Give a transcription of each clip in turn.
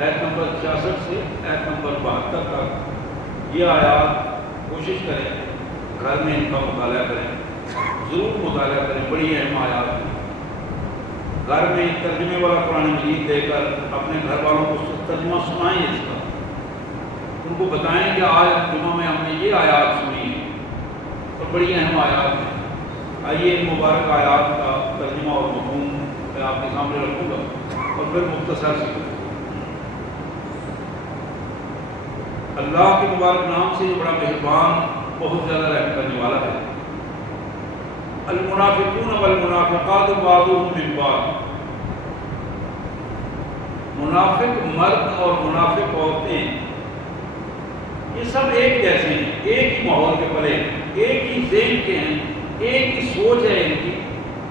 آیت نمبر 66 سے آیت نمبر 72 تک یہ آیات کوشش کریں گھر میں ان کا مطالعہ کریں، ضرور مطالعہ کریں، بڑی اہم آیات ہیں۔ گھر میں ترجمے والا قرآن مجید دے کر اپنے گھر والوں کو ترجمہ سنائیں اس کا، ان کو بتائیں کہ آج جمعہ میں ہم نے یہ آیات سنی ہے اور بڑی اہم آیات ہیں۔ آئیے ان مبارک آیات کا ترجمہ اور مفہوم میں آپ کے سامنے رکھوں گا اور پھر مختصر سی گفتگو۔ اللہ کے مبارک نام سے جو بڑا مہربان، بہت زیادہ رحم کرنے والا ہے۔ المنافقون والمنافقات بعضهم من بعض، منافق مرد اور منافق عورتیں یہ سب ایک جیسے ہیں، ایک ہی ماحول کے پلے ہیں، ایک ہی ذہن کے ہیں، ایک ہی سوچ ہے ان کی،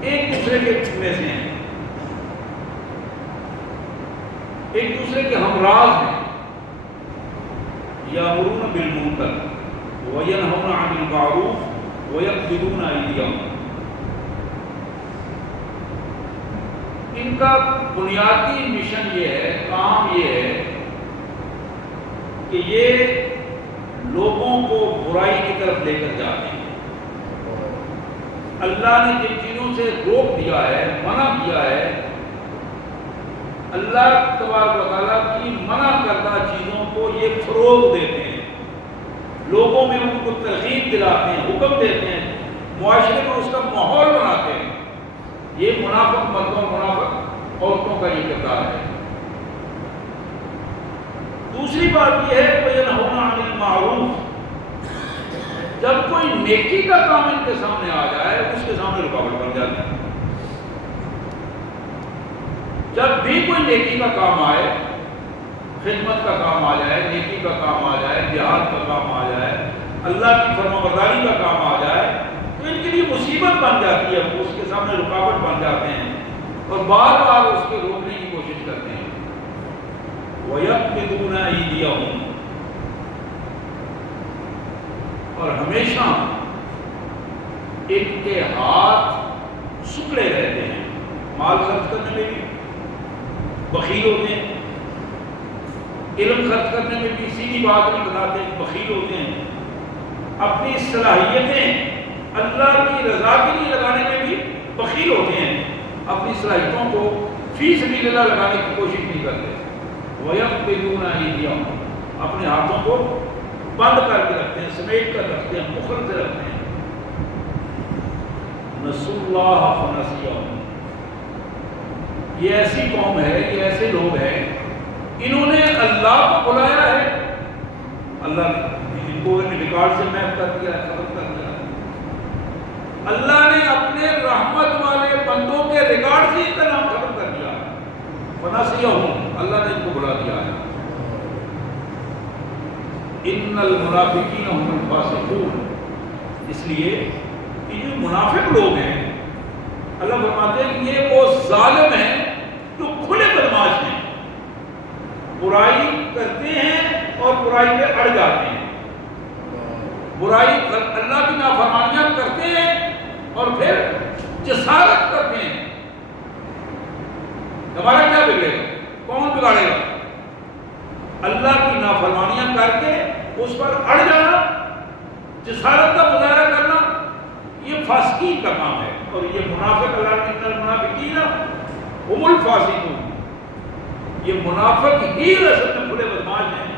ایک دوسرے کے میں سے ہیں، ایک دوسرے کے ہمراز ہیں۔ یامرون بالمنکر وینہون عن المعروف ویقبضون ایدیہم، ان کا بنیادی مشن یہ ہے، کام یہ ہے کہ یہ لوگوں کو برائی کی طرف لے کر جاتے ہیں۔ اللہ نے جن چیزوں سے روک دیا ہے، منع کیا ہے، اللہ تبارک و تعالیٰ کی منع کردہ چیزوں کو یہ فروغ دیتے ہیں، لوگوں میں ان کو ترغیب دلاتے ہیں، حکم دیتے ہیں، معاشرے میں اس کا ماحول بناتے ہیں۔ یہ منافق مردوں اور منافق عورتوں کا یہ کردار ہے۔ دوسری بات یہ ہے کہ وَيَنْهَوْنَ عَنِ الْمَعْرُوفِ، جب کوئی نیکی کا کام ان کے سامنے آ جائے اس کے سامنے رکاوٹ بن جاتی ہے۔ جب بھی کوئی نیکی کا کام آئے، خدمت کا کام آ جائے، نیکی کا کام آ جائے، جہاد کا کام آ جائے، اللہ کی فرمانبرداری کا کام آ جائے تو ان کے لیے مصیبت بن جاتی ہے، وہ اس کے سامنے رکاوٹ بن جاتے ہیں اور بار بار اس کے روکنے کی کوشش کرتے ہیں۔ وَيَقْبِضُونَ أَيْدِيَهُمْ، اور ہمیشہ ان کے ہاتھ سکڑے رہتے ہیں، مال خرچ کرنے میں بھی بخیل ہوتے ہیں، علم خرچ کرنے میں بھی سیدھی بات نہیں بتاتے، بخیل ہوتے ہیں، اپنی صلاحیتیں اللہ کی رضا کے لیے لگانے میں بھی بخیل ہوتے ہیں، اپنی صلاحیتوں کو فی سبیل اللہ لگانے کی کوشش نہیں کرتے۔ وَيَقْبِضُونَ أَيْدِيَهُمْ، اپنے ہاتھوں کو بند کر کے رکھتے ہیں، سمیٹ کر رکھتے ہیں، مخل سے رکھتے ہیں۔ نسوا اللہ فنسیہم، یہ ایسی قوم ہے، یہ ایسے لوگ ہیں، انہوں نے اللہ کو بلایا ہے، اللہ نے ان کو ریکارڈ سے محو کر دیا ہے، ختم کر دیا ہے۔ اللہ نے اپنے رحمت والے بندوں کے ریکارڈ سے ان کا نام ختم کر دیا ہے۔ فنسیہم، اللہ نے ان کو بلا دیا ہے۔ ان المنافقین هم الفاسقون، اس لیے یہ جو منافق لوگ ہیں اللہ فرماتے ہیں کہ یہ وہ ظالم ہیں جو کھلے بدماش ہیں، برائی کرتے ہیں اور برائی پہ اڑ جاتے ہیں، برائی اللہ کی نافرمانیاں کرتے ہیں اور پھر جسارت کرتے ہیں۔ ہمارا کیا بگڑے گا؟ کون بگاڑے گا؟ اللہ کی نافرمانیاں کر کے اس پر اڑ جانا، جسارت کا مظاہرہ کرنا، یہ فاسقین کا کام ہے۔ اور یہ منافق، اللہ نے ان المنافقین هم الفاسقون، یہ منافق ہی اصل میں کھلے بدماش ہیں،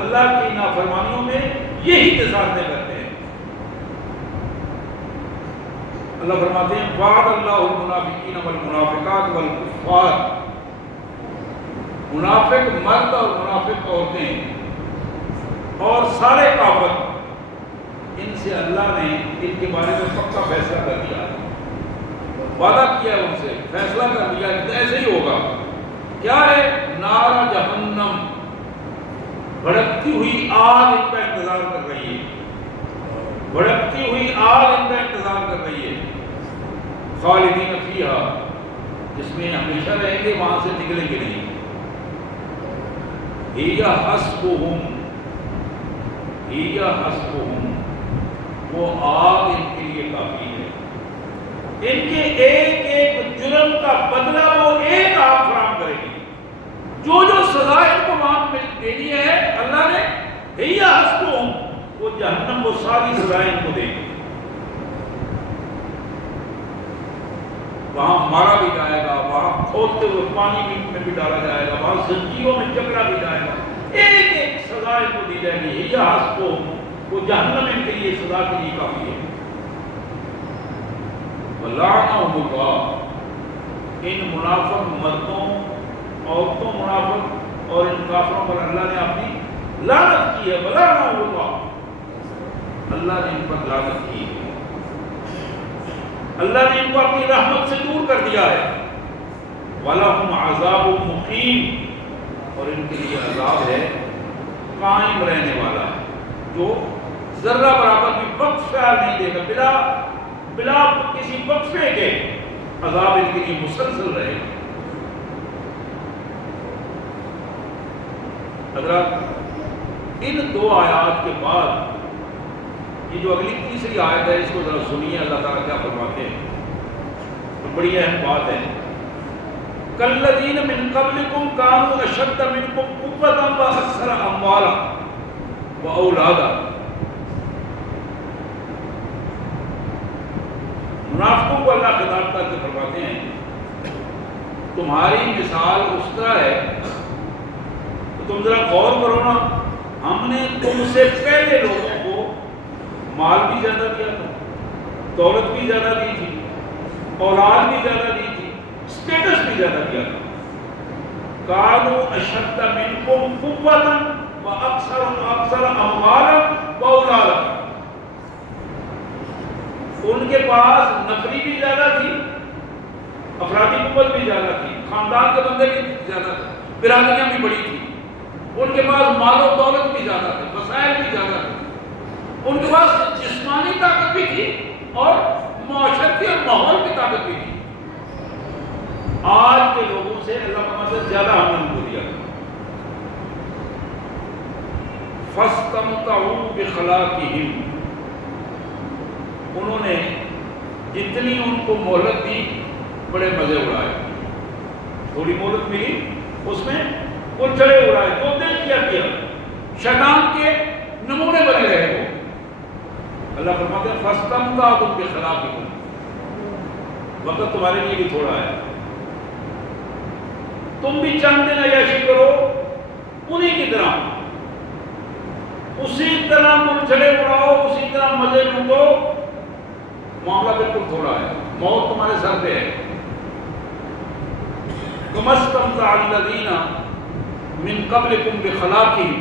اللہ کی نافرمانیوں میں یہی جسارتیں کرتے ہیں۔ اللہ فرماتے ہیں وعد اللہ المنافقین والمنافقات والکفار، منافق مرد اور منافق عورتیں اور سارے کافر، ان سے اللہ نے ان کے بارے میں پکا فیصلہ کر دیا، وعدہ کیا ہے ان سے، فیصلہ کر دیا کہ ایسے ہی ہوگا۔ کیا ہے؟ نار جہنم، بھڑکتی ہوئی آگ ان کا انتظار کر رہی ہے، بھڑکتی ہوئی آگ ان کا انتظار کر رہی ہے، خالدین فیہا، جس میں ہمیشہ رہیں گے، وہاں سے نکلیں گے نہیں۔ ہی حسبہم، ہی حسبہم، وہ آگ ان کے لیے کافی ہے، ان کے ایک ایک جرم کا بدلہ وہ ایک آگ فراہم کرے گی، جو جو سزا ان کو دینی ہے اللہ نے، ہی حسبہم، وہ جہنم وہ ساری سزائیں ان کو دے گی، وہاں مارا بھی جائے گا، وہاں کھولتے ہوئے پانی میں بھی ڈالا جائے گا، وہاں زنجیروں میں جکڑا بھی جائے گا، ایک ایک سزا ان کو دی جائے گی، ہی حسبہم، وہ جہنم ان کے لیے سزا کے لیے کافی ہے۔ وَلَعَنَهُمُ اللَّهُ، ان منافق مردوں، عورتوں منافق اور ان کافروں پر اللہ نے اپنی لعنت کی ہے، وَلَعَنَهُمُ اللَّهُ، اللہ نے ان پر لعنت کی ہے، اللہ نے ان کو اپنی رحمت سے دور کر دیا ہے۔ وَلَهُمْ عَذَابٌ مُقِيمٌ، اور ان کے لیے عذاب ہے قائم رہنے والا ہے، جو ذرہ برابر بھی وقفہ نہیں دے گا، بلا کسی وقفے کے عذاب ان کے لیے مسلسل رہے گا۔ حضرات، ان دو آیات کے بعد یہ جو اگلی تیسری آیت ہے، اس کو ذرا سنیے اللہ تعالیٰ کیا فرماتے ہیں، تو بڑی اہم بات ہے۔ کالذین من قبلکم کانوا اشد منکم قوۃ واکثر اموالا واولادا، منافقوں کو اللہ خطاب کر کے فرماتے ہیں تمہاری مثال اس طرح ہے، تو تم ذرا غور کرو نا، ہم نے تم سے پہلے لوگوں کو مال بھی زیادہ دیا تھا، دولت بھی زیادہ دی تھی، اولاد بھی زیادہ دی تھی، اسٹیٹس بھی زیادہ دیا تھا۔ کانوا اشد منکم قوۃ واکثر اموالا واولادا، ان کے پاس نفری بھی زیادہ تھی، افرادی قوت بھی زیادہ تھی، خاندان کے بندے بھی زیادہ تھے، برادریاں بھی بڑی تھی، ان کے پاس مال و دولت بھی زیادہ تھے، وسائل بھی زیادہ تھے، ان کے پاس جسمانی طاقت بھی تھی اور معاشرتی اور ماحول کی طاقت بھی تھی۔ آج کے لوگوں سے اللہ سے زیادہ ہم نے ان کو دیا۔ فَاسْتَمْتَعُوا بِخَلَاقِهِمْ، انہوں نے جتنی ان کو مہلت دی بڑے مزے اڑائے، تھوڑی مہلت ملی اس میں وہ چڑے اڑائے، تو دل کیا شیطان کے نمونے بنے رہے وہ۔ اللہ فرماتے ہیں فَاسْتَمْتَعْتُمْ بِخَلَاقِكُمْ، وقت تمہارے لیے بھی تھوڑا ہے، تم بھی چند دن عیاشی کرو انہی کی طرح، اسی طرح تم چڑے اڑاؤ، اسی طرح مزے لوٹو، معاملہ بالکل تھوڑا ہے، موت تمہارے سر پہ ہے۔ كَمَا اسْتَمْتَعَ الَّذِينَ مِن قَبْلِكُمْ بِخَلَاقِهِمْ،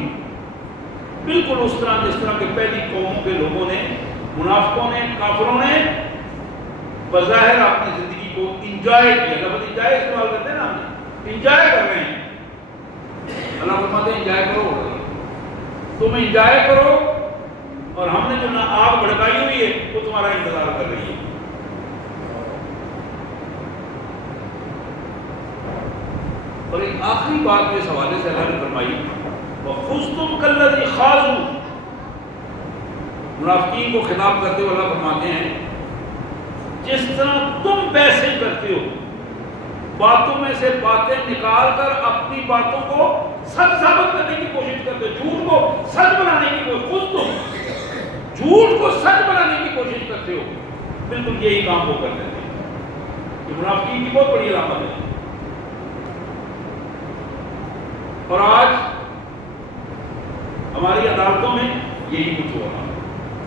بالکل اس طرح جس طرح کہ پہلی قوموں کے لوگوں نے، منافقوں نے، کافروں نے بظاہر اپنی زندگی کو انجوائے کیا۔ لفظ انجوائے استعمال کرتے ہیں نا، ہم انجوائے کر رہے ہیں، اللہ فرماتے ہیں انجوائے کرو، تم انجوائے کرو، اور ہم نے جو نہ آگ بھڑکائی ہوئی ہے وہ تمہارا انتظار کر رہی ہے۔ اور ایک آخری بات اس حوالے سے اللہ نے فرمائی وَخُذْتُمْ كَالَّذِي خَاضُوا، منافقین کو خطاب کرتے ہوئے اللہ فرماتے ہیں جس طرح تم ویسے کرتے ہو، باتوں میں سے باتیں نکال کر اپنی باتوں کو سچ ثابت کرنے کی کوشش کرتے ہو، جھوٹ کو سچ بنانے کی کوشش، خود تم جھوٹ کو سچ بنانے کی کوشش کرتے ہو، بالکل یہی کام وہ کرتے تھے۔ یہ منافقین کی بہت بڑی علامت ہے۔ اور آج ہماری عدالتوں میں یہی کچھ ہو رہا،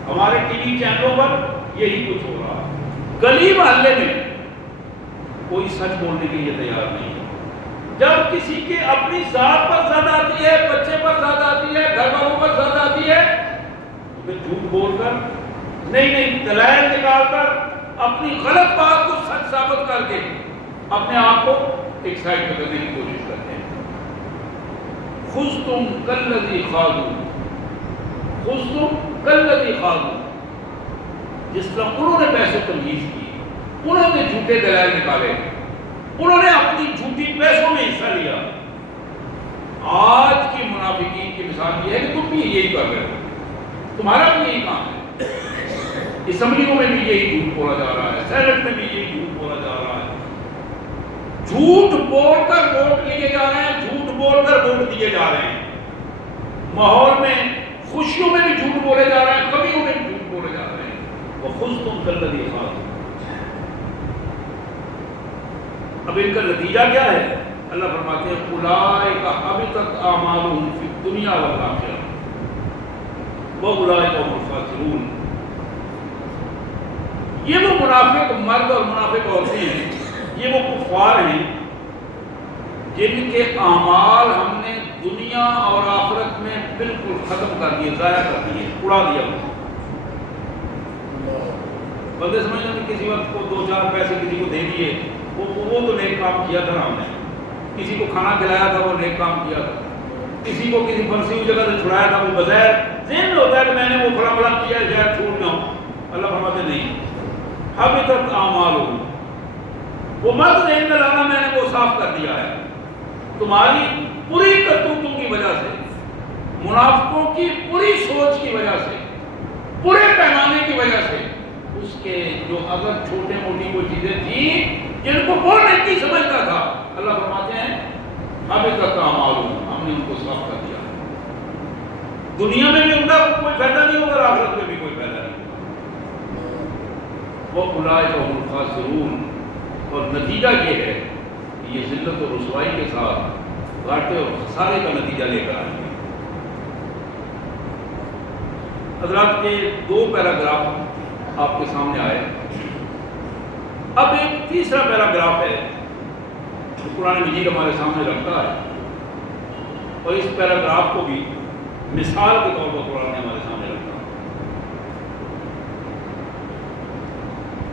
ہمارے ٹی وی چینلوں پر یہی کچھ ہو رہا، گلی محلے میں کوئی سچ بولنے کے لیے تیار نہیں ہے۔ جب کسی کے اپنی ذات پر زد آتی ہے، بچے پر زد آتی ہے، گھر والوں پر زد آتی ہے، تو پھر جھوٹ بول کر، نئی دلائل نکال کر، اپنی غلط بات کو سچ ثابت کر کے اپنے آپ کو ایک سائڈ پہ کرنے کی کوشش کرتے ہیں۔ خُذْتُمْ كَالَّذِي خَاضُوا، خُذْتُمْ كَالَّذِي خَاضُوا، جس طرح انہوں نے پیسے تمیز کی، انہوں نے جھوٹے دلائل نکالے، انہوں نے اپنی جھوٹی پیسوں میں حصہ لیا۔ آج کی منافقین کی مثال یہ ہے کہ تم بھی یہی کر رہے ہو، تمہارا بھی یہی کام ہے، اسمبلیوں میں بھی یہی جھوٹ بولا جا رہا ہے، سینٹ میں بھی یہی جھوٹ بولا جا رہا ہے، جھوٹ بول کر ووٹ لیے جا رہے ہیں، جھوٹ بول کر ووٹ دیے جا رہے ہیں۔ ماحول میں خوشیوں میں بھی جھوٹ بولے جا رہے ہیں، کمیوں میں بھی جھوٹ بولے جا رہے ہیں. وَخُذْتُمْ كَالَّذِي خَاضُ. اب ان کا نتیجہ کیا ہے؟ اللہ فرماتے ہیں اولئک حبطت اعمالهم فی الدنیا والآخرہ واولئک هم الخاسرون. یہ وہ منافق مرد اور منافق عورتیں ہیں، یہ وہ کفار ہیں جن کے اعمال ہم نے دنیا اور آخرت میں بالکل ختم کر دیے، ضائع کر دیے، اڑا دیا. بندے سمجھنا کہ کسی وقت کو 2-4 پیسے کسی کو دے دیے، وہ تو نیک کام کیا تھا. ہم نے کسی کو کھانا کھلایا تھا، وہ نیک کام کیا تھا. کسی کو کسی پھنسی ہوئی جگہ سے چھڑایا تھا، وہ بظاہر ذہن میں ہوتا ہے کہ میں نے وہ فلاں فلاں کیا ہے، شاید چھوٹ جاؤں. اللہ فرماتے نہیں، حبطت اعمالهم. وہ مت ذہن میں لانا میں نے وہ صاف کر دیا ہے. تمہاری پوری کرتوتوں کی وجہ سے، منافقوں کی پوری سوچ کی وجہ سے، پورے پیمانے کی وجہ سے، اس کے جو اگر چھوٹے موٹی کوئی چیزیں تھیں جن کو وہ نیکی سمجھتا تھا، اللہ فرماتے ہیں حبطت اعمالهم، ہم نے ان کو صاف کر دیا. دنیا میں بھی ان کا کوئی فائدہ نہیں ہوگا، آخرت میں بھی کوئی فائدہ نہیں ہوگا. وَأُولَئِكَ هُمُ الْخَاسِرُونَ. اور نتیجہ یہ ہے کہ یہ ذلت اور رسوائی کے ساتھ گھاٹے اور خسارے کا نتیجہ لے کر آئیں گے. حضرات کے 2 پیراگراف آپ کے سامنے آئے. اب ایک تیسرا پیراگراف ہے جو قرآن مجید ہمارے سامنے رکھتا ہے، اور اس پیراگراف کو بھی مثال کے طور پر قرآن نے ہمارے سامنے رکھا.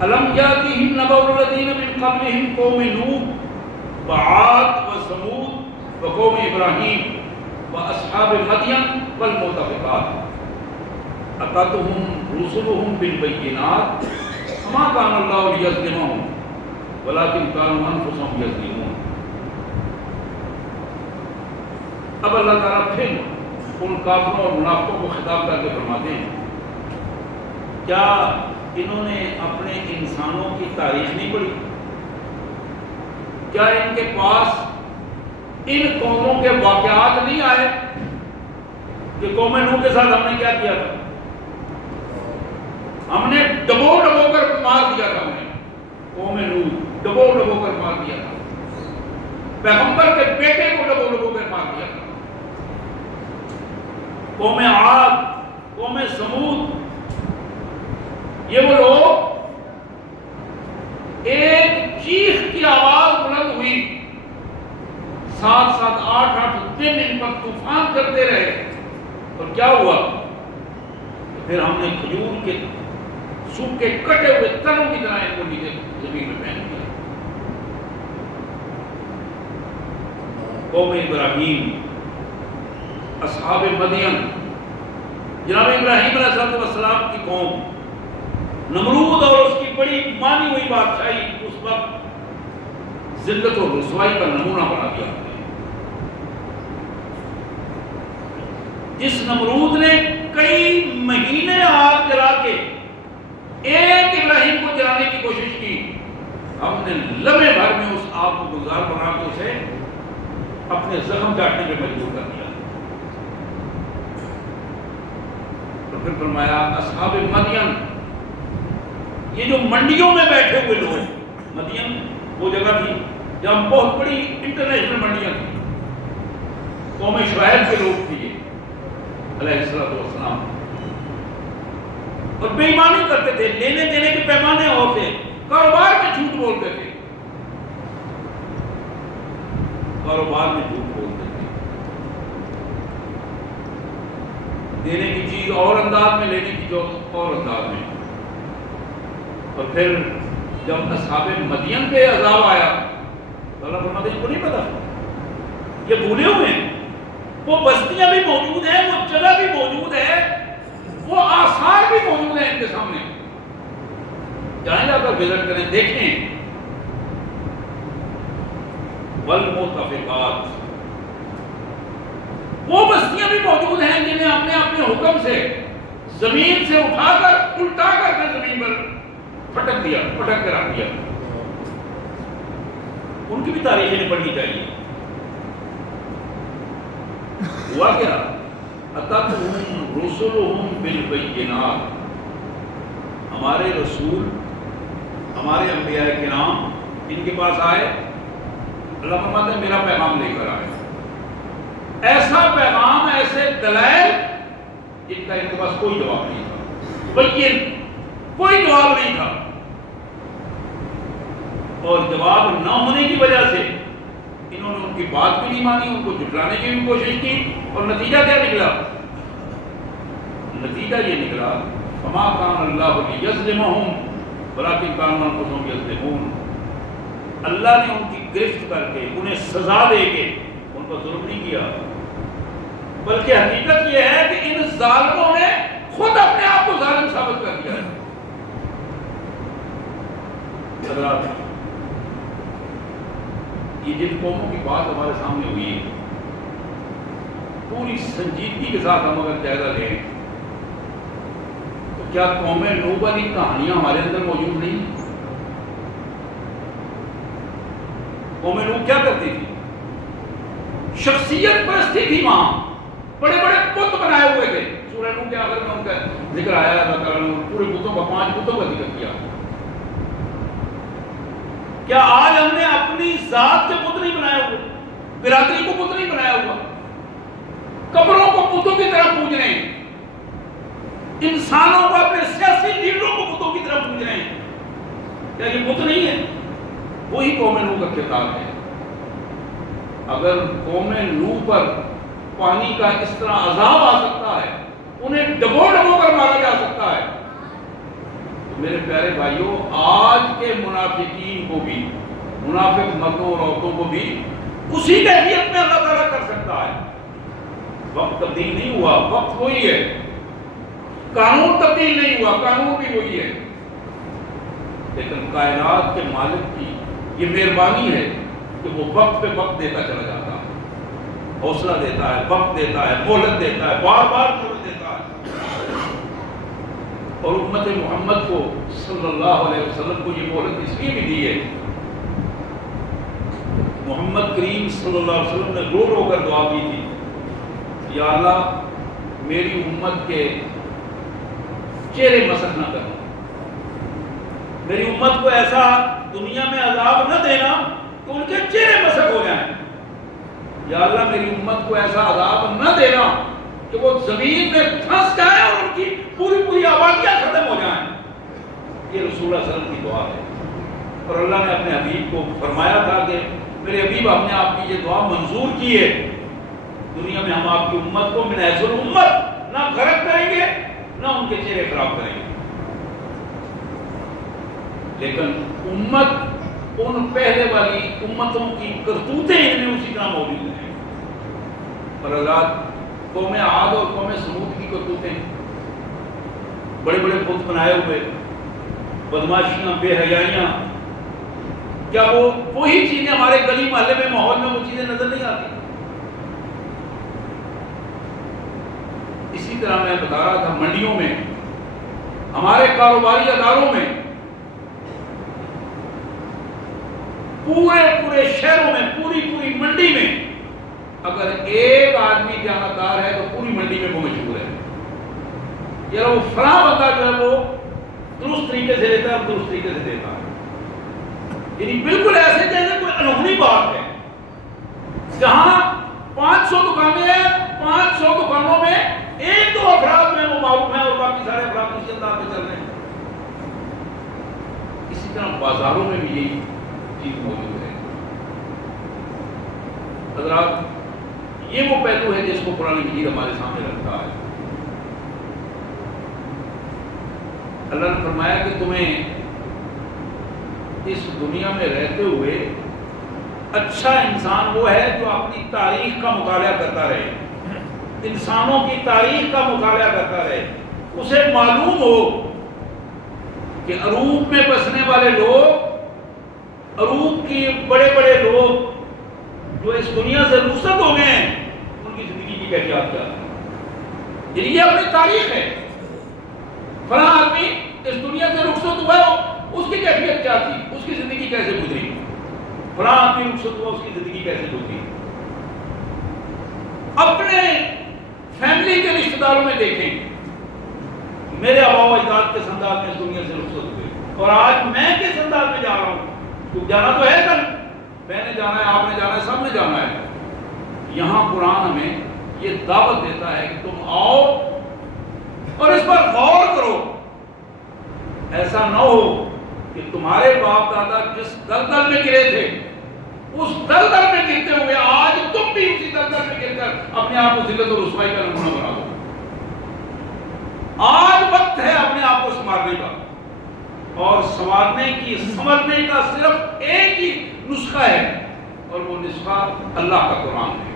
أَلَمْ يَأْتِهِمْ نَبَأُ الَّذِينَ مِنْ قَبْلِهِمْ قَوْمِ نُوحٍ وَعَادٍ وَثَمُودَ وَقَوْمِ إِبْرَاهِيمَ وَأَصْحَابِ مَدْيَنَ وَالْمُؤْتَفِكَاتِ أَتَتْهُمْ رُسُلُهُم بِالْبَيِّنَاتِ فَمَا كَانَ اللَّهُ لِيَظْلِمَهُمْ وَلَكِنْ كَانُوا أَنفُسَهُمْ يَظْلِمُونَ. اب اللہ تعالیٰ پھر ان کافروں اور منافقوں کو خطاب کر کے فرماتے ہیں، کیا انہوں نے اپنے انسانوں کی تاریخ نہیں پڑھی؟ کیا ان کے پاس ان قوموں کے واقعات نہیں آئے کہ قوم نوح کے ساتھ ہم نے کیا کیا تھا؟ ہم نے ڈبو کر مار دیا تھا. ہم نے قوم نوح ڈبو کر مار دیا تھا. پیغمبر کے بیٹے کو ڈبو کر مار دیا تھا. قوم عاد، قوم ثمود، یہ وہ لوگ ایک چیخ کی آواز بلند ہوئی، 7 8 دن ان پر طوفان کرتے رہے، اور کیا ہوا؟ پھر ہم نے کھجور کے سوکھے کٹے ہوئے تنوں کی طرح ان کو نیچے زمین میں پھینک دیا. قوم ابراہیم، اصحاب مدین، جناب ابراہیم علیہ السلام کی قوم، نمرود اور اس کی بڑی مانی ہوئی بادشاہی اس وقت ذلت اور رسوائی کا نمونہ بنا دیا. جس نمرود نے کئی مہینے آگ جلا کے ایک ابراہیم کو جلانے کی کوشش کی، ہم نے لمحے بھر میں اس آگ کو گلزار بنا کے اسے اپنے زخم کاٹنے پہ مجبور کر دیا. اور پھر فرمایا اصحاب مدین، یہ جو منڈیوں میں بیٹھے ہوئے لوگ، مدین وہ جگہ تھی جہاں بہت بڑی انٹرنیشنل منڈیاں تھیں، قوم شعیب کے لوگ تھے یہ علیہ السلام، اور بے ایمانی کرتے تھے، لینے دینے کے پیمانے اور تھے، کاروبار میں جھوٹ بولتے تھے، کاروبار میں جھوٹ بولتے تھے، دینے کی چیز اور انداز میں، لینے کی جو اور انداز میں. اور پھر جب اصحاب مدین پہ عذاب آیا تو اللہ فرماتے ہیں ان کو نہیں پتا، یہ بھولے ہوئے ہیں، وہ بستیاں بھی موجود ہیں، وہ جگہ بھی موجود ہے، وہ آثار بھی موجود ہیں ان کے سامنے. جائیں جا کر وزٹ کریں، دیکھیں. والمؤتفقات، وہ بستیاں بھی موجود ہیں جنہیں ہم نے اپنے حکم سے زمین سے اٹھا کر الٹا کر کے زمین پر پٹک دیا، پٹک کے رکھ دیا. ان کی بھی تاریخیں پڑھنی چاہیے. ہوا کیا؟ اتتہم رسلہم بالبینات، ہمارے رسول ہمارے انبیاء کرام ان کے پاس آئے، اللہ فرماتے ہیں میرا پیغام لے کر آئے، ایسا پیغام، ایسے دلائل جن کا ان کے پاس کوئی جواب نہیں تھا، بین کوئی جواب نہیں تھا، اور جواب نہ ہونے کی وجہ سے انہوں نے ان کی بات بھی نہیں مانی، ان کو جھٹلانے کی بھی کوشش کی، اور نتیجہ کیا نکلا؟ نتیجہ یہ نکلا فما کان اللہ لیظلمہم ولکن کانوا انفسہم یظلمون، اللہ نے ان کی گرفت کر کے، انہیں سزا دے کے ان پر ظلم نہیں کیا، بلکہ حقیقت یہ ہے کہ ان ظالموں نے خود اپنے آپ کو ظالم ثابت کر دیا ہے۔ حضرات، یہ جن قوموں کی بات ہمارے سامنے ہوئی ہے، پوری سنجیدگی کے ساتھ ہم اگر جائزہ لیں تو کیا قوم نوح والی کہانیاں ہمارے اندر موجود نہیں؟ قوم نوح کیا کرتی تھی؟ شخصیت پرستی تھی، وہاں بڑے بڑے بت بنائے ہوئے تھے۔ سورہ نوح کے آخر میں ان کا ذکر آیا، اللہ تعالیٰ نے پورے بتوں کا، 5 بتوں کا ذکر کیا۔ کیا آج ہم نے اپنی ذات کے بت نہیں بنائے ہوئے، برادری کو بت نہیں بنایا ہوا، قبروں کو بتوں کی طرح پوج رہے ہیں، انسانوں کو، اپنے سیاسی لیڈروں کو بتوں کی طرح پوج رہے ہیں؟ کیا یہ بت نہیں ہے؟ وہی قوم نوح کا کردار ہے۔ اگر قوم نوح پر پانی کا اس طرح عذاب آ سکتا ہے، انہیں ڈبو ڈبو کر مارا جا سکتا ہے، تو میرے پیارے بھائیوں، آج کے منافقین کو بھی، منافق مردوں اور عورتوں کو بھی اسی کیفیت میں اللہ تعالیٰ کر سکتا ہے۔ وقت تبدیل نہیں ہوا، وقت وہی ہے، قانون تبدیل نہیں ہوا، قانون بھی وہی ہے، لیکن کائنات کے مالک کی یہ مہربانی ہے کہ وہ وقت پہ وقت دیتا چلا جاتا ہے، حوصلہ دیتا ہے، وقت دیتا ہے، مہلت دیتا ہے، بار بار مہلت دیتا ہے۔ اور امت محمد کو صلی اللہ علیہ وسلم کو یہ مہلت اس لیے بھی دی ہے، محمد کریم صلی اللہ علیہ وسلم نے رو رو کر دعا کی تھی، یا اللہ میری امت کے چہرے مسخ نہ کرنا، میری امت کو ایسا دنیا میں عذاب نہ دینا کہ ان کے چہرے مسخ ہو جائیں، یا اللہ میری امت کو ایسا عذاب نہ دینا کہ وہ زمین میں پھنس جائیں اور ان کی پوری پوری آبادیاں ختم ہو جائیں۔ یہ رسول اللہ صلی اللہ علیہ وسلم کی دعا ہے، اور اللہ نے اپنے حبیب کو فرمایا تھا کہ میرے حبیب، ہم نے آپ کی یہ دعا منظور کی ہے، دنیا میں ہم آپ کی امت کو من حیث الامت نہ غرق کریں گے، نہ ان کے چہرے خراب کریں گے، لیکن امت ان پہلے والی امتوں کی کرتوتیں ان میں اسی طرح موجود ہیں۔ اور اللہ، قوم عاد اور قوم سمود کی کرتوتیں، بڑے بڑے بت بنائے ہوئے، بدماشیاں، بے حیائیاں، کیا وہ وہی چیزیں ہمارے گلی محلے میں، ماحول میں وہ چیزیں نظر نہیں آتی؟ اسی طرح میں بتا رہا تھا، منڈیوں میں، ہمارے کاروباری اداروں میں، پورے شہروں میں، پوری منڈی میں، اگر ایک آدمی جانبدار ہے تو پوری منڈی میں وہ مشہور ہے، یا وہ فلاں بندہ جو ہے وہ درست طریقے سے لیتا ہے اور درست طریقے سے دیتا ہے، یعنی بالکل ایسے جیسے کوئی انہونی بات ہے۔ جہاں 500 دکانیں ہیں، 500 دکانوں میں 1-2 افراد میں وہ معروف ہیں اور باقی سارے افراد اسی انداز میں چل رہے ہیں۔ اسی طرح بازاروں میں بھی یہی چیز موجود ہے۔ حضرات، یہ وہ پہلو ہے جس کو قرآن مجید ہمارے سامنے رکھتا ہے۔ اللہ نے فرمایا کہ تمہیں اس دنیا میں رہتے ہوئے اچھا انسان وہ ہے جو اپنی تاریخ کا مطالعہ کرتا رہے، انسانوں کی تاریخ کا مطالعہ کرتا رہے، اسے معلوم ہو کہ عروب میں بسنے والے لوگ، عروب کی بڑے بڑے لوگ جو اس دنیا سے رخصت ہو گئے ہیں، ان کی زندگی کی کیفیات کیا ہے۔ یہ اپنی تاریخ ہے، فلاں آدمی اس دنیا سے رخصت ہوا، اس کی کیفیت کیا تھی، اس کی زندگی کیسے گزری، فلاں آدمی رخصت ہوا، اس کی زندگی کیسے گزری۔ اپنے فیملی کے رشتہ داروں میں دیکھیں، میرے آبا و اجداد کس انداز میں اس دنیا سے رخصت ہوئے، اور آج میں کس انداز میں جا رہا ہوں. تو جانا تو ہے کل، میں نے جانا ہے، آپ نے جانا ہے، سب نے جانا ہے. یہاں قرآن ہمیں یہ دعوت دیتا ہے کہ تم آؤ اور اس پر غور کرو. ایسا نہ ہو کہ تمہارے باپ دادا جس دلدل میں گرے تھے اس دلدل میں گرتے ہوئے آج تم بھی اسی دلدل میں گر کر اپنے آپ کو ذلت اور رسوائی کا نمونہ بنا دو. آج وقت ہے اپنے آپ کو سنوارنے کا، اور سنوارنے کی سمجھنے کا صرف ایک ہی نسخہ ہے، اور وہ نسخہ اللہ کا قرآن ہے،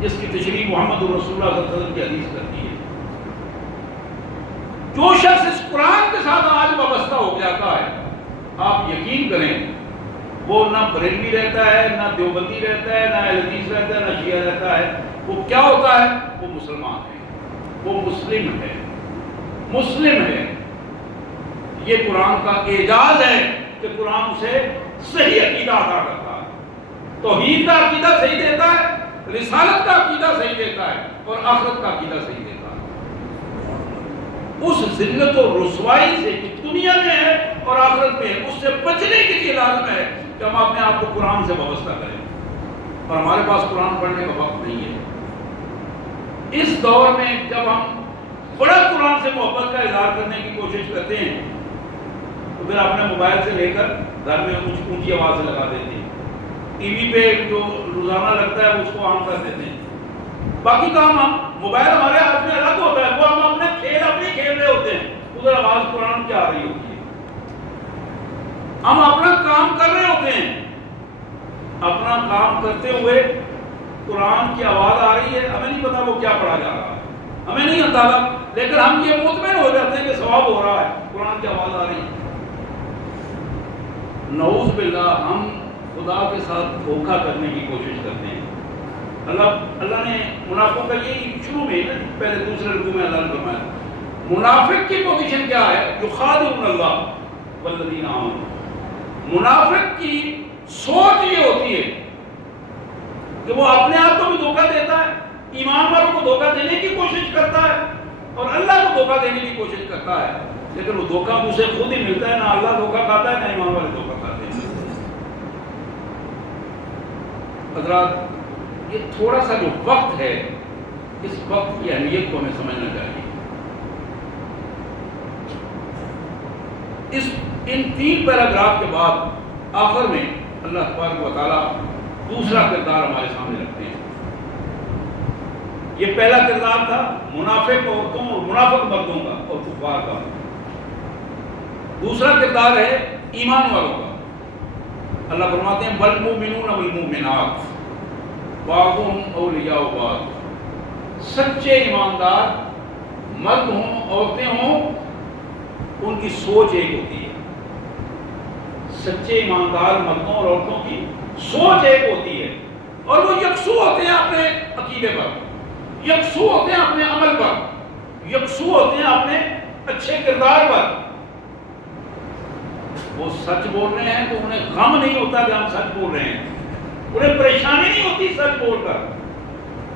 جس کی تشریح محمد رسول اللہ صلی اللہ علیہ وسلم کی حدیث کرتی ہے. جو شخص اس قرآن کے ساتھ آج وابستہ ہو جاتا ہے، آپ یقین کریں وہ نہ بریلوی رہتا ہے، نہ دیوبندی رہتا ہے، نہ اہل حدیث رہتا ہے، نہ شیعہ رہتا ہے. وہ کیا ہوتا ہے؟ وہ مسلمان ہے، وہ مسلم ہے، مسلم ہے. یہ قرآن کا اعجاز ہے کہ قرآن اسے صحیح عقیدہ عطا کرتا ہے، توحید کا عقیدہ صحیح دیتا ہے، رسالت کا عقیدہ صحیح دیتا ہے، اور آخرت کا عقیدہ صحیح دیتا ہے. اس ذلت و رسوائی سے دنیا میں ہے اور آخرت میں ہے، اس سے بچنے کے لیے لازم ہے کہ ہم اپنے آپ کو قرآن سے وابستہ کریں. اور ہمارے پاس قرآن پڑھنے کا وقت نہیں ہے. اس دور میں جب ہم بڑا قرآن سے محبت کا اظہار کرنے کی کوشش کرتے ہیں تو پھر اپنے موبائل سے لے کر گھر میں اونچی آواز سے لگا دیتے ہیں، ٹی وی پہ جو روزانہ لگتا ہے اس کو عام کر دیتے ہیں. باقی کام ہم موبائل ہمارے ہاتھ میں الگ ہوتا ہے، وہ ہم اپنے کھیل رہے ہوتے ہیں، ادھر آواز قرآن کی آ رہی ہوتی ہے. ہم اپنا کام کر رہے ہوتے ہیں، اپنا کام کرتے ہوئے قرآن کی آواز آ رہی ہے، ہمیں نہیں پتا وہ کیا پڑھا جا رہا ہے، ہمیں نہیں اندازہ، لیکن ہم یہ مطمئن ہو جاتے ہیں کہ ثواب ہو رہا ہے، قرآن کی آواز آ رہی ہے. نعوذ باللہ ہم خدا کے ساتھ دھوکہ کرنے کی کوشش کرتے ہیں. اللہ نے منافقوں کا یہ شروع میں پہلے دوسرے رکوع میں اللہ نے فرمایا منافق کی پوزیشن کیا ہے؟ یخادعون اللہ والذین آمنوا. منافق کی سوچ یہ ہوتی ہے کہ وہ اپنے آپ کو بھی دھوکہ دیتا ہے، ایمان والوں کو دھوکہ دینے کی کوشش کرتا ہے اور اللہ کو دھوکہ دینے کی کوشش کرتا ہے، لیکن وہ دھوکہ اسے خود ہی ملتا ہے. نہ اللہ دھوکہ کھاتا ہے، نہ ایمان والے دھوکہ کھاتے ہیں. حضرات، یہ تھوڑا سا جو وقت ہے، اس وقت کی اہمیت کو ہمیں سمجھنا چاہیے. ان 3 پیراگراف کے بعد آخر میں اللہ تبارک و تعالیٰ دوسرا کردار ہمارے سامنے رکھتے ہیں. یہ پہلا کردار تھا منافق عورتوں اور منافق مردوں کا اور کفار کا. دوسرا کردار ہے ایمان والوں کا. اللہ فرماتے ہیں والمؤمنون والمؤمنات بعضهم اولیاء بعض. سچے ایماندار مرد ہوں عورتیں ہوں، ان کی سوچ ایک ہوتی ہے. سچے ایماندار مردوں اور عورتوں کی سوچ ایک ہوتی ہے، اور وہ یکسو ہوتے ہیں اپنے عقیدے پر، یکسو ہوتے ہیں اپنے عمل پر، یکسو ہوتے ہیں اپنے اچھے کردار پر. وہ سچ بول رہے ہیں تو انہیں غم نہیں ہوتا کہ ہم سچ بول رہے ہیں، انہیں پریشانی نہیں ہوتی سچ بول کر.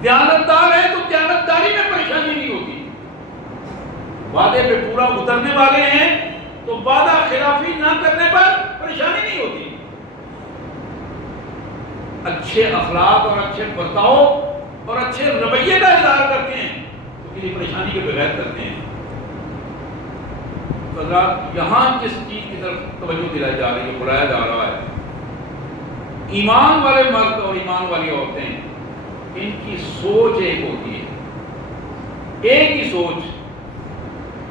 دیانتدار ہے تو دیانتداری میں پریشانی نہیں ہوتی. وعدے پہ پورا اترنے والے ہیں تو وعدہ خلافی نہ کرنے پر پریشانی نہیں ہوتی. اچھے اخلاق اور اچھے برتاؤ اور اچھے رویے کا اظہار کرتے ہیں تو کسی پریشانی کے بغیر کرتے ہیں. حضرات، یہاں جس چیز کی طرف توجہ دلائی جا رہی ہے، بلایا جا رہا ہے، ایمان والے مرد اور ایمان والی عورتیں، ان کی سوچ ایک ہوتی ہے، ایک ہی سوچ.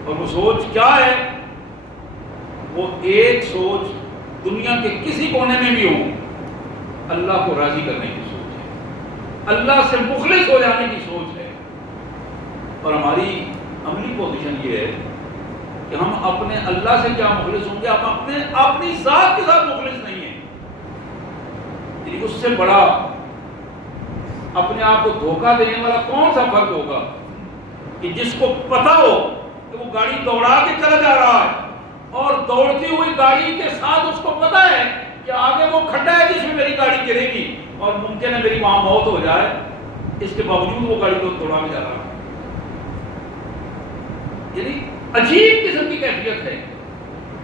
اور وہ سوچ کیا ہے؟ وہ ایک سوچ دنیا کے کسی کونے میں بھی ہو، اللہ کو راضی کرنے کی سوچ ہے، اللہ سے مخلص ہو جانے کی سوچ ہے. اور ہماری عملی پوزیشن یہ ہے کہ ہم اپنے اللہ سے کیا مخلص ہوں گے، ہم اپنی ذات کے ساتھ مخلص نہیں ہیں. یعنی اس سے بڑا اپنے آپ کو دھوکہ دینے والا کون سا فرد ہوگا کہ جس کو پتا ہو کہ وہ گاڑی دوڑا کے چلا جا رہا ہے اور دوڑتی ہوئی گاڑی کے ساتھ اس کو پتا ہے کہ آگے وہ کھڈا ہے جس میں میری گاڑی گرے گی اور ممکن ہے میری وہاں موت ہو جائے، اس کے باوجود وہ گاڑی کو توڑا کے جا رہا. یعنی عجیب قسم کی کیفیت ہے.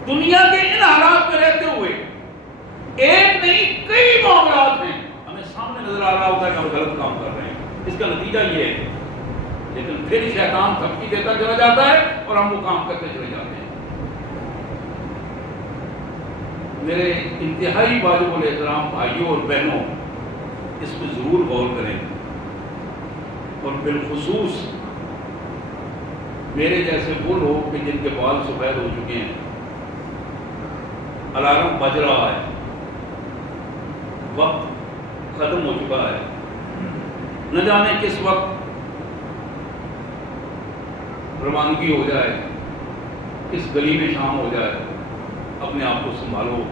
دنیا کے ان حالات میں رہتے ہوئے ایک نہیں کئی معاملات ہیں ہمیں سامنے نظر آ رہا ہوتا ہے کہ ہم غلط کام کر رہے ہیں. اس کا نتیجہ یہ ہے، لیکن پھر شیطان دھمکی دیتا چلا جاتا ہے اور ہم وہ کام کرتے چلے جاتے ہیں. میرے انتہائی واجب الاحترام بھائیوں اور بہنوں، اس پہ ضرور غور کریں، اور بالخصوص میرے جیسے وہ لوگ کہ جن کے بال سفید ہو چکے ہیں. الارم بج رہا ہے، وقت ختم ہو چکا ہے، نہ جانے کس وقت روانگی ہو جائے، کس گلی میں شام ہو جائے. اپنے آپ کو سنبھالو،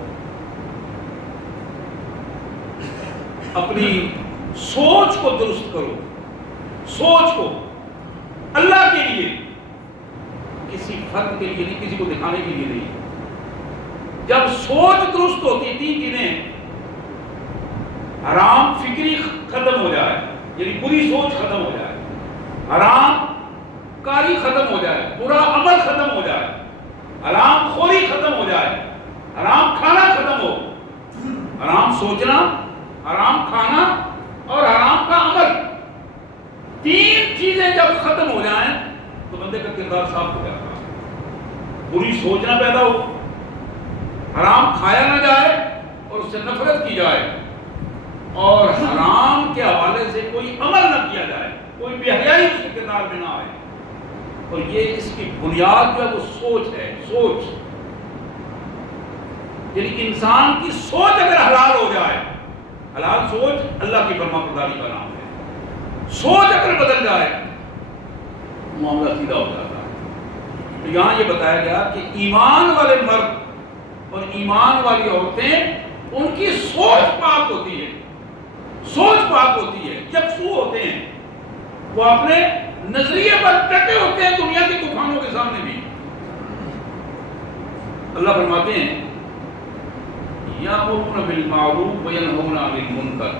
اپنی سوچ کو درست کرو. سوچ کو اللہ کے لیے، کسی فرد کے لیے نہیں، کسی کو دکھانے کے لیے نہیں. جب سوچ درست ہوتی تھی جنہیں حرام فکری ختم ہو جائے، یعنی بری سوچ ختم ہو جائے، حرام کاری ختم ہو جائے، برا عمل ختم ہو جائے، حرام خوری ختم ہو جائے، حرام کھانا ختم ہو. حرام سوچنا، حرام کھانا اور حرام کا عمل، تین چیزیں جب ختم ہو جائیں تو بندے کا کردار صاف ہو جاتا ہے. بری سوچنا پیدا ہو، حرام کھایا نہ جائے اور اس سے نفرت کی جائے، اور حرام کے حوالے سے کوئی عمل نہ کیا جائے، کوئی بے حیائی اس کے کردار میں نہ آئے. اور یہ اس کی بنیاد جو ہے وہ سوچ ہے. سوچ یعنی انسان کی سوچ اگر حلال ہو جائے، حلال سوچ اللہ کی فرما برداری کا نام ہے. سوچ اگر بدل جائے معاملہ سیدھا ہو جاتا ہے. تو یہاں یہ بتایا گیا کہ ایمان والے مرد اور ایمان والی عورتیں، ان کی سوچ پاک ہوتی ہے. سوچ پاک ہوتی ہے، یکسو ہوتے ہیں، وہ اپنے نظریے پر ڈٹے ہوتے ہیں دنیا کے طوفانوں کے سامنے بھی. اللہ فرماتے ہیں یأمرون بالمعروف وینہون عن المنکر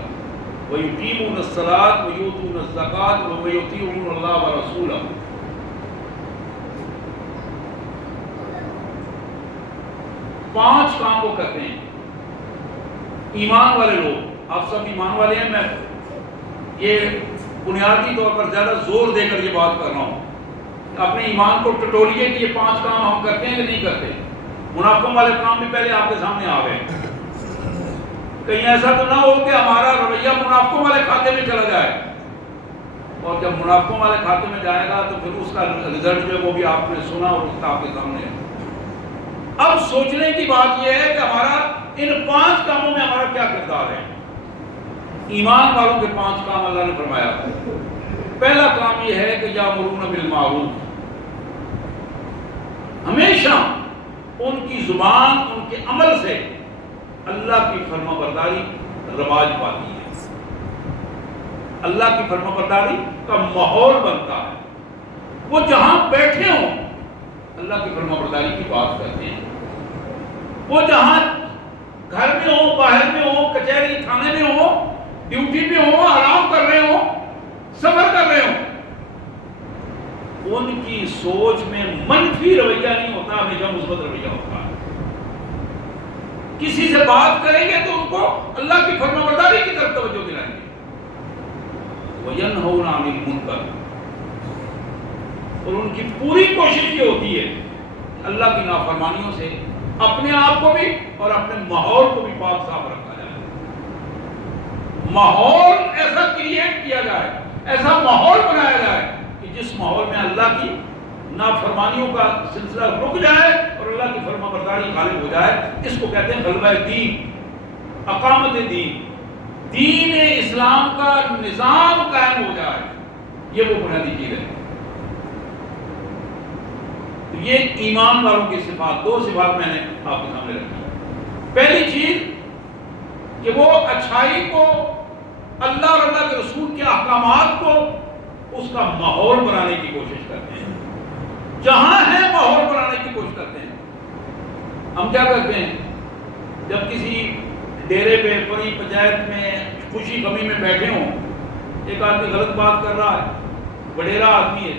ویقیمون الصلاۃ ویؤتون الزکاۃ ویطیعون اللہ ورسولہ. پانچ کام وہ کرتے ہیں ایمان والے لوگ. آپ سب ایمان والے ہیں، میں یہ بنیادی طور پر زیادہ زور دے کر یہ بات کر رہا ہوں. اپنے ایمان کو ٹٹولیے کہ یہ پانچ کام ہم کرتے ہیں کہ نہیں کرتے. منافقوں والے کام بھی پہلے آپ کے سامنے آ گئے. کہیں ایسا تو نہ ہو کہ ہمارا رویہ منافقوں والے کھاتے میں چلا جائے، اور جب منافقوں والے کھاتے میں جائے گا تو پھر اس کا رزلٹ جو ہے وہ بھی آپ نے سنا اور اس کا آپ کے سامنے ہے. اب سوچنے کی بات یہ ہے کہ ہمارا ان پانچ کاموں میں ہمارا کیا کردار ہے. ایمان والوں کے پانچ کام اللہ نے فرمایا. پہلا کام یہ ہے کہ یأمرون بالمعروف، ہمیشہ ان کی زبان، ان کے عمل سے اللہ کی فرما برداری رواج پاتی ہے. اللہ کی فرما برداری کا ماحول بنتا ہے. وہ جہاں بیٹھے ہوں اللہ کی فرما برداری کی بات کرتے ہیں. وہ جہاں گھر میں ہو، باہر میں ہو، کچہری تھانے میں ہو، ڈیوٹی پہ ہو، آرام کر رہے ہو، سفر کر رہے ہو، ان کی سوچ میں منفی رویہ نہیں ہوتا، ہمیشہ مثبت رویہ ہوتا ہے. کسی سے بات کریں گے تو ان کو اللہ کی فرما برداری کی طرف توجہ دلائیں گے. وَيَنْهَوْنَ عَنِ الْمُنْكَرِ، اور ان کی پوری کوشش یہ ہوتی ہے اللہ کی نافرمانیوں سے اپنے آپ کو بھی اور اپنے ماحول کو بھی پاک صاف رکھا جائے. ماحول ایسا کریٹ کیا جائے، ایسا ماحول بنایا جائے کہ جس ماحول میں اللہ کی نافرمانیوں کا سلسلہ رک جائے اور اللہ کی فرما برداری غالب ہو جائے. اس کو کہتے ہیں غلبہ دین، اقامت دین. دین اسلام کا نظام قائم ہو جائے، یہ وہ بنیادی چیز ہے. یہ ایمان والوں کی صفات، دو صفات میں نے آپ کے سامنے رکھی. پہلی چیز کہ وہ اچھائی کو، اللہ اور اللہ کے رسول کے احکامات کو، اس کا ماحول بنانے کی کوشش کرتے ہیں. جہاں ہے ماحول بنانے کی کوشش کرتے ہیں. ہم کیا کرتے ہیں جب کسی ڈیرے پہ، بڑی پنچایت میں خوشی غمی میں بیٹھے ہوں ایک آدمی غلط بات کر رہا ہے، وڈیرا آدمی ہے،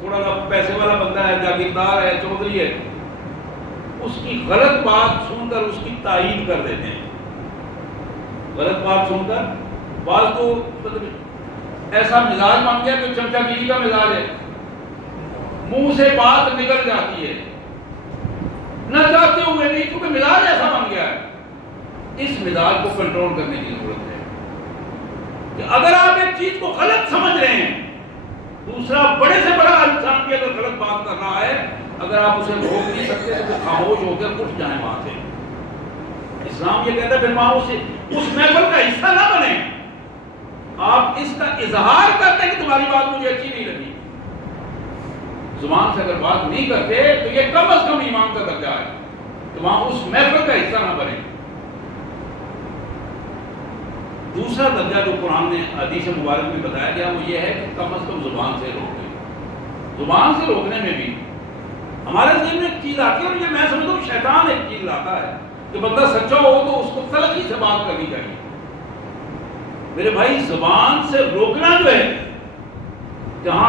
تھوڑا سا پیسے والا بندہ ہے، جاگیردار ہے، چودھری ہے، اس کی غلط بات سن کر اس کی تائید کر دیتے ہیں. غلط بات سن کر بعض تو ایسا مزاج بن گیا کہ چمچا گیری کا مزاج ہے، منہ سے بات نکل جاتی ہے نہ چاہتے ہوئے بھی، کیونکہ مزاج ایسا بن گیا ہے. اس مزاج کو کنٹرول کرنے کی ضرورت ہے کہ اگر آپ ایک چیز کو غلط سمجھ رہے ہیں، دوسرا بڑے سے بڑا انسان بھی اگر غلط بات کر رہا ہے، اگر آپ اسے روک نہیں سکتے تو خاموش ہو کر اٹھ جائیں وہاں سے. اسلام یہ کہتا ہے پھر وہاں اس محفل کا حصہ نہ بنے. آپ اس کا اظہار کرتے ہیں کہ تمہاری بات مجھے اچھی نہیں لگی، زبان سے اگر بات نہیں کرتے تو یہ کم از کم ایمان کا درجہ ہے، تو وہاں اس محفل کا حصہ نہ بنے. دوسرا درجہ جو قرآن نے حدیث مبارک میں بتایا گیا وہ یہ ہے کہ کم از کم زبان سے روکیں. زبان سے روکنے میں بھی ہمارے ذہن میں ایک چیز آتی ہے، اور یہ میں سمجھتا ہوں شیطان ایک چیز لاتا ہے کہ بندہ سچا ہو تو اس کو تلخی سے بات کرنی چاہیے. میرے بھائی زبان سے روکنا جو ہے، جہاں